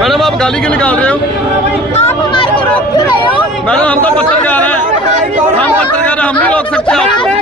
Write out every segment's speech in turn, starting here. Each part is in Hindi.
मैडम आप गाली क्यों निकाल रहे हो? आप हमारे को रोक क्यों रहे हो? मैडम हम तो पत्रकार हैं। हम पत्रकार हैं हम भी रोक सकते आप।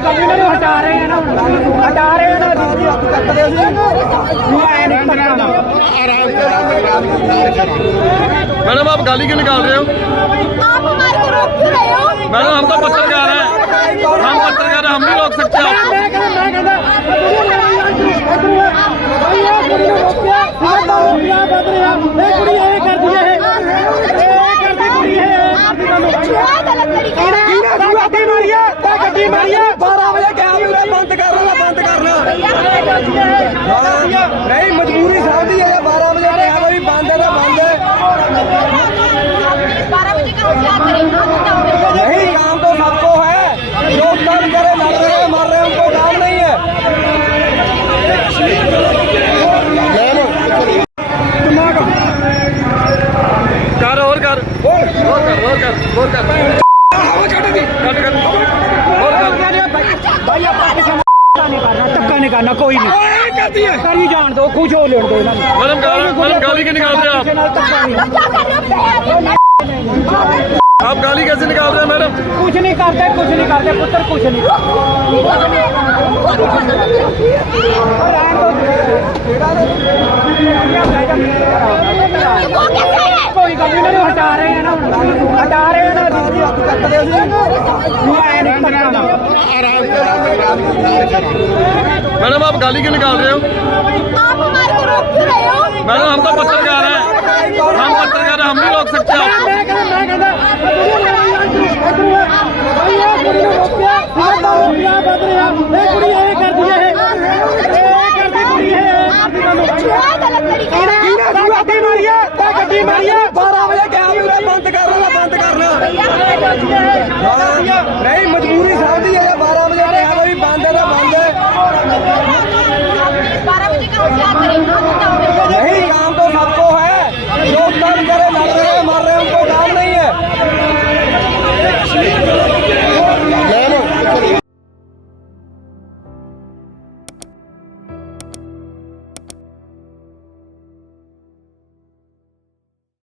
हटा रहे हैं हटा रहे मैडम आप गाली क्यों निकाल रहे हो? मैडम हम तो पत्थर जा रहे हैं। नहीं काम तो सबको है। जो काम करे लड़ रहे मर रहे उनको काम नहीं है। कर और कर। और कर और कर और कर करना कोई नहीं कर जान दो कुछ और लेन गाली के निकाल रहे आप गाली कैसे निकाल रहे हैं मैडम? कुछ नहीं करते कुछ नहीं करते पुत्र कुछ नहीं मैडम आप गाली क्यों निकाल रहे हो? मैडम हम तो पत्थर जा रहे हैं। हम पत्थर जा रहे हैं हम भी रोक सकते हैं ਵੱਧ ਰਿਹਾ। ਇਹ ਕੁੜੀ ਇਹ ਕਰਦੀ ਹੈ ਇਹ ਕਰਦੀ ਕੁੜੀ ਹੈ ਇਹ ਕਰਦੀ ਸਾਨੂੰ ਕਿਹਨੇ ਕਿਹਨੇ ਗੱਡੀ ਮਾਰੀ ਹੈ ਇਹ ਗੱਡੀ ਮਾਰੀ ਹੈ